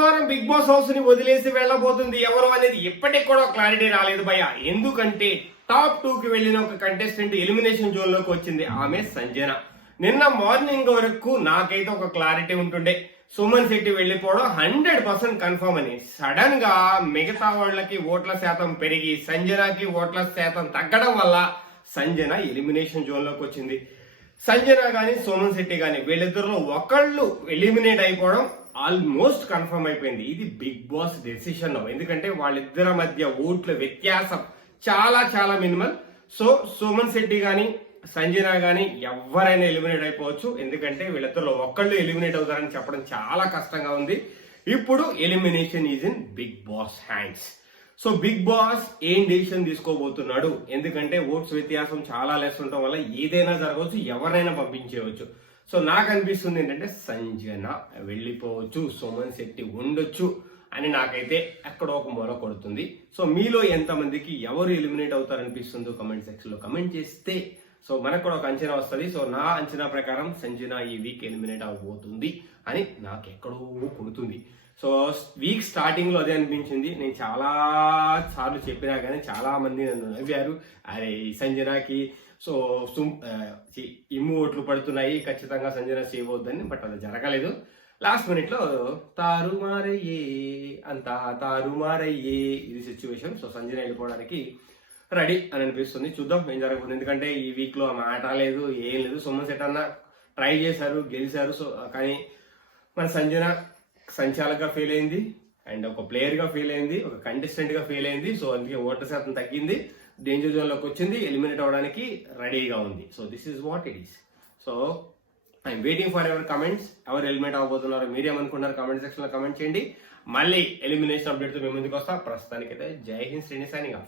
వారం big boss house ని వదిలేసి వెళ్ళబోతుంది ఎవరు అనేది ఇప్పటికి కూడా క్లారిటీ రాలేదు భయ్య. ఎందుకంటే టాప్ 2 కి వెళ్ళిన ఒక కంటెస్టెంట్ ఎలిమినేషన్ జోన్ లోకి వచ్చింది, ఆమె సంజన. నిన్న మార్నింగ్ వరకు నాకైతే ఒక క్లారిటీ ఉంటుండే, సుమన్ శెట్టి వెళ్లిపోవడం 100% కన్ఫర్మ్ అని. సడన్ గా మిగతా వాళ్ళకి ఓట్ల శాతం పెరిగి సంజనకి ఓట్ల శాతం తగ్గడం వల్ల సంజన ఎలిమినేషన్ జోన్ లోకి వచ్చింది. సంజన గాని సుమన్ శెట్టి గాని వీళ్ళిద్దరిలో ఒకళ్ళు ఎలిమినేట్ అయిపోవడం ఆల్మోస్ట్ కన్ఫర్మ్ అయిపోయింది. ఇది బిగ్ బాస్ డెసిషన్. ఎందుకంటే వాళ్ళిద్దరి మధ్య ఓట్ల వ్యత్యాసం చాలా చాలా మినిమల్. సో సుమన్ శెట్టి గాని సంజన గాని ఎవరైనా ఎలిమినేట్ అయిపోవచ్చు, ఎందుకంటే వీళ్ళిద్దరిలో ఒక్కళ్ళు ఎలిమినేట్ అవుతారని చెప్పడం చాలా కష్టంగా ఉంది. ఇప్పుడు elimination is in Bigg Boss hands. So Bigg Boss ఏం డెసిషన్ తీసుకోబోతున్నాడు, ఎందుకంటే ఓట్స్ వ్యత్యాసం చాలా లెస్ ఉండటం వల్ల ఏదైనా జరగవచ్చు, ఎవరైనా పంపించేయవచ్చు. సో నాకు అనిపిస్తుంది ఏంటంటే సంజన వెళ్ళిపోవచ్చు, సుమన్ శెట్టి ఉండొచ్చు అని నాకైతే ఎక్కడో ఒక మూల కొడుతుంది. సో మీలో ఎంతమందికి ఎవరు ఎలిమినేట్ అవుతారనిపిస్తుందో కమెంట్ సెక్షన్ లో కమెంట్ చేస్తే సో మనకు కూడా ఒక అంచనా వస్తుంది. సో నా అంచనా ప్రకారం సంజన ఈ వీక్ ఎలిమినేట్ అవ్వబోతుంది అని నాకు ఎక్కడో కొడుతుంది. సో వీక్ స్టార్టింగ్ లో అదే అనిపించింది. నేను చాలా సార్లు చెప్పినా కానీ చాలా మంది నన్ను నవ్వారు, అరే సంజనకి సో ఇమ్ము ఓట్లు పడుతున్నాయి, ఖచ్చితంగా సంజన సేవ్ అవుద్దని. బట్ అది జరగలేదు. లాస్ట్ మినిట్ లో తారుమారయ్యే అంతా తారుమారయ్యే ఇది సిచ్యువేషన్. సో సంజన వెళ్ళిపోవడానికి రెడీ అని అనిపిస్తుంది. చూద్దాం ఏం జరగబోతుంది. ఎందుకంటే ఈ వీక్ లో ఆమె ఆట లేదు, ఏం లేదు. సుమన్ శెట్టి అన్న ట్రై చేశారు, గెలిచారు. సో కానీ మన సంజన సంచాలకుగా ఫెయిల్ అయింది, అండ్ ఒక ప్లేయర్ గా ఫెయిల్ అయింది, ఒక కంటెస్టెంట్ గా ఫెయిల్ అయింది. సో అందుకే ఓట్ల శాతం తగ్గింది, డేంజర్ జోన్ లోకి వచ్చింది, ఎలిమినేట్ అవ్వడానికి రెడీగా ఉంది. So this is what it is. So I'm waiting for ever comments. ఎవరు ఎలిమినేట్ అవ్వబోతున్నారో మీరేమనుకుంటున్నారు కామెంట్ సెక్షన్ లో కమెంట్ చేయండి. మళ్ళీ ఎలిమినేషన్ అప్డేట్ తో మేము ముందుకు వస్తా. ప్రస్తుతానికైతే జై హింద్, శ్రేణి సైనింగ్ ఆఫ్.